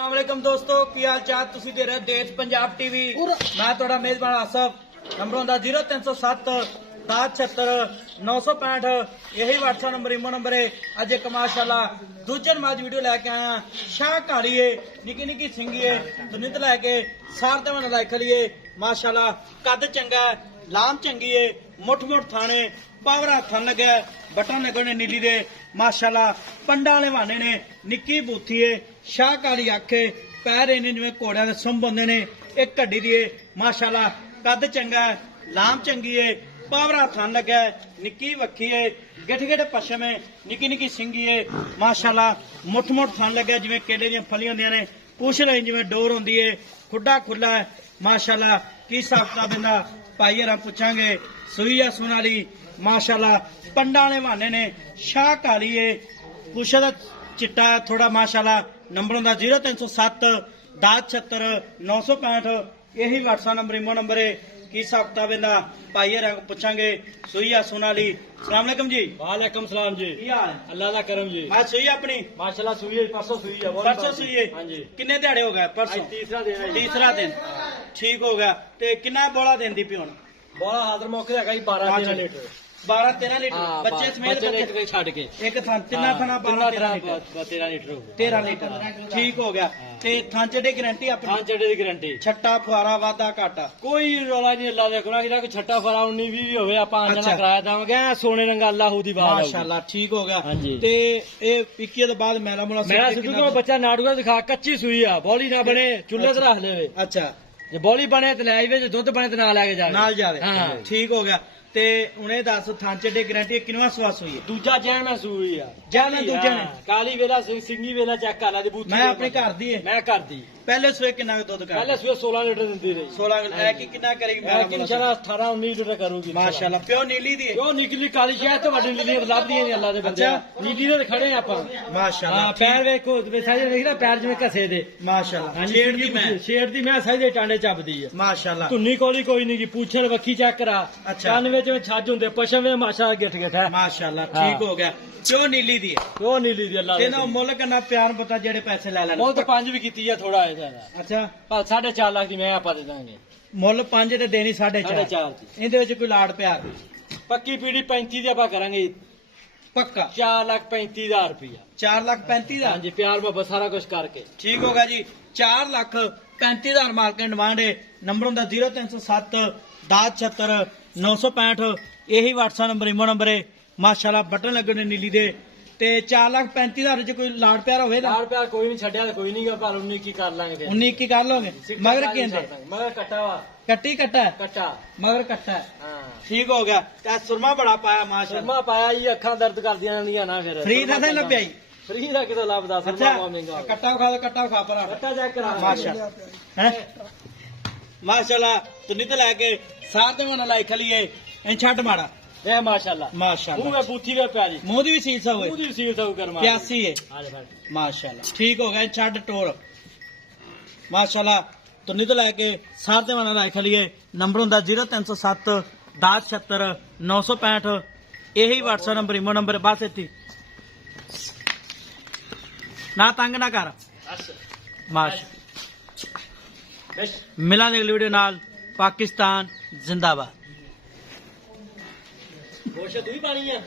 अस्सलामुअलैकुम दोस्तों की हाल चाल तुसी दे रहे देश पंजाब टीवी मैं थोड़ा मेजबान आसफ नंबर होंदा 0307 1076 965 यही व्हाट्सएप नंबर इमो नंबर है। अज एक माशाल्लाह दूजे नमाज वीडियो लेके आया शाह काली है निकी निकी सिंगी है दुनित लैके सारते मन लाइक लिये माशाल्लाह कद चंगा है लाम चंगी है मुठ मुठ थाने पावरा थन लगे बटन लगने नीली दे माशाल्लाह पंडा वाले वाने ने निक्की बूथी है शाह काली आखे पैर इन्हें जिवें घोड़ियां दे सुंभ होंदे ने एक कड्डी दी है माशाल्लाह कद चंगा है लाम चंगी है पावरा थन लगा है निक्की वक्खी है गिठ गिठ पशम है निक्की निक्की सिंगी है माशाल्लाह मुठ मुठ थन लगा जिवें केले दी फलियां होंदियां ने पूछ रही जिवें डोर होंदी है खुड्डा खुला है माशाल्लाह की साफ्ता बिंदा भाई हरा पूछांगे सुई या सुन वाली माशाल्लाह पंडा वाले वाने ने शाह काली है कुछ चिट्टा थोड़ा माशाल्लाह नंबर होंदा 0307 1076 965 यही व्हाट्सएप नंबर इमो नंबर है की साफ्ता बिंदा भाई हरा पूछांगे सुई या सुन वाली अस्सलाम वालेकुम जी। वालेकुम सलाम जी। की हाल अल्लाह दा करम जी। मैं सुई अपनी माशाल्लाह सुई है परसों सुई है परसों सुई है हां जी। किन्ने दिहाड़े हो गए परसों तीसरा दिन है तीसरा दिन ठीक हो गया ते किन्ना बोला देंदी पियोन बड़ा हादर मौके का 12 लीटर 12-13 लीटर हाँ, बच्चे समेत बच्चे छड़ के एक थान तिन्ना थाना 12-13 लीटर 13 लीटर ठीक हो गया ते थान चढ़े गारंटी अपनी हां चढ़े दी गारंटी छट्टा फुआरा वादा घाटा कोई रोला नहीं अल्लाह दे कोना कोई छट्टा फरा 19 20 होवे ਆਪਾਂ ਅੰਜਣਾ ਕਰਾਇਆ ਦਾਂਗੇ सोने रंगा अल्लाह दी बात माशाल्लाह ठीक हो गया हां जी। ते ए 21 ਦੇ ਬਾਅਦ ਮੈਲਾ ਮੁਲਾ मेरा सिद्धू को बच्चा नाड़ूआ दिखा कच्ची सुई आ बॉली ना बने चुੱਲ੍ਹੇ ਤੇ ਰੱਖ लेवे अच्छा ਜੇ ਬॉली ਬਣੇ ਤੇ ਲੈ ਆਵੇ ਜੇ ਦੁੱਧ ਬਣੇ ਤੇ ਨਾਲ ਲੈ ਕੇ ਜਾਵੇ ਨਾਲ ਜਾਵੇ ਹਾਂ ਠੀਕ ਹੋ ਗਿਆ ਤੇ ਉਹਨੇ ਦੱਸ ਥਾਂ ਚੱਡੇ ਗਾਰੰਟੀ ਕਿੰਨਵਾ ਸਵਾਸ ਹੋਈ ਹੈ ਦੂਜਾ ਜੈਨ ਮੈਂ ਸੂਈ ਆ ਜੈਨ ਦੂਜੇ ਨੇ ਕਾਲੀ ਵੇਲਾ ਸਿੰਗੀ ਵੇਲਾ ਚੈੱਕ ਕਰ ਲੈ ਦੀ ਬੂਥੀ ਮੈਂ ਆਪਣੇ ਘਰ ਦੀ ਹੈ ਮੈਂ ਕਰਦੀ ਪਹਿਲੇ ਸਵੇ ਕਿੰਨਾ ਦੁੱਧ ਕਰ ਪਹਿਲੇ ਸਵੇ 16 ਲੀਟਰ ਦਿੰਦੀ ਰਹੀ 16 ਐ ਕੀ ਕਿੰਨਾ ਕਰੇਗੀ ਮੈਂ ਕਿ ਇਨਸ਼ਾਅੱਲਾ 18 19 ਲੀਟਰ ਕਰੂਗੀ ਮਾਸ਼ਾਅੱਲਾ ਪਿਓ ਨੀਲੀ ਦੀ ਉਹ ਨਿਕਲੀ ਕਾਲੀ ਸ਼ਾਇਦ ਤੇ ਵੱਡੀ ਨੀਲੀ ਲੱਭਦੀਆਂ ਨੇ ਅੱਲਾ ਦੇ ਬੰਦੇ ਨੀਲੀ ਦੇ ਖੜੇ ਆਪਾਂ ਮਾਸ਼ਾਅੱਲਾ ਹਾਂ ਪੈਰ ਵੇਖੋ ਸਾਜੇ ਵੇਖ ਨਾ ਪੈਰ ਜਿਵੇਂ ਘਸੇ ਦੇ ਮਾਸ਼ਾਅੱਲਾ ਛੇੜ ਦੀ ਮੈਂ ਛੇੜ ਦੀ ਮੈਂ ਸਾਜੇ ਟਾਂਡੇ ਚੱਬਦੀ ਆ ਮਾਸ਼ਾਅੱਲਾ ਧੁੰਨੀ ਕੋਲੀ ਕੋਈ ਨਹੀਂ ਕੀ ਪੁੱਛਣ ਵੱਖੀ ਚੈੱਕ ਕਰਾ ਕੰਨ ਵਿੱਚ ਛੱਜ ਹੁੰਦੇ ਪਸ਼ਮ ਵੇ ਮਾਸ਼ਾ ਗਿੱਠ ਗਿੱਠ ਹੈ ਮਾਸ਼ਾਅੱਲਾ ਠੀਕ ਹੋ ਗਿਆ ਪਿਓ ਨੀਲੀ ਦੀ ਹੈ ਉਹ ਨੀਲੀ ਦੀ ਅੱਲਾ ਤੇ ਨਾ ਮੁੱਲ ਕਿੰਨਾ ਪਿਆਰ ਪਤਾ ਜਿਹੜੇ ਪੈਸੇ ਲੈ ਲੈਣ ਉਹ ਤਾਂ 5 ਵੀ ਕੀਤੀ ਆ ਥੋੜਾ ਜਿਹਾ ਅੱਛਾ ਪਰ 4.5 ਲੱਖ ਦੀ ਮੈਂ ਆਪਾਂ ਦੇ ਦਾਂਗੇ ਮੁੱਲ 5 ਤੇ ਦੇਣੀ 4.5 4.5 ਇਹਦੇ ਵਿੱਚ ਕੋਈ ਲਾੜ ਪਿਆਰ ਪੱਕੀ ਪੀੜੀ 35 ਦੀ ਆਪਾਂ ਕਰਾਂਗੇ ਪੱਕਾ 4,35,000 ਰੁਪਇਆ 4,35,000 ਹਾਂਜੀ ਪਿਆਰ ਮੁਹੱਬਤ ਸਾਰਾ ਕੁਝ ਕਰਕੇ ਠੀਕ ਹੋਗਾ ਜੀ 4,35,000 ਮਾਰਕੀਟ ਡਿਮਾਂਡ ਹੈ ਨੰਬਰ ਹੁੰਦਾ 0307 1076 965 यही व्हाट्सएप नंबर इमो नंबर है माशाल्लाह बटन लगे ने नीली दे ते 4,35,000 च कोई लाड़ प्यार होवे लाड़ प्यार कोई नहीं छड्या कोई नहीं पर 19 की कर लांगे 19 की कर लोगे मगर कहंदे मगर कट्टा वा कट्टी कट्टा है कट्टा मगर कट्टा है हां ठीक हो गया ते सुरमा बड़ा पाया माशाल्लाह सुरमा पाया ये अखां दर्द कर दियां नहीं ना फिर फ्री था नहीं लब्या फ्री दा कितो लाभदा सुरमा महंगा कट्टा खा पर कट्टा चेक करा माशाल्लाह हैं माशाल्लाह तू नहीं तो लेके साथ में ना लाई खलिए इन छट माड़ा ए माशाल्लाह माशाल्लाह मुंह में बूथी में प्यारी मुंह दी भी सील सा हुए मुंह दी सील सा करवा प्यासी है माशाल्लाह ठीक हो गया छट टोर माशाल्लाह तो नहीं तो लेके सारे वाला रख लिये नंबर होंदा 0307 1076 965 यही व्हाट्सएप नंबर इमो नंबर बस इत्ती ना तंग ना कर माशा मिला अगली वीडियो नाल पाकिस्तान जिंदाबाद तू ही पानी है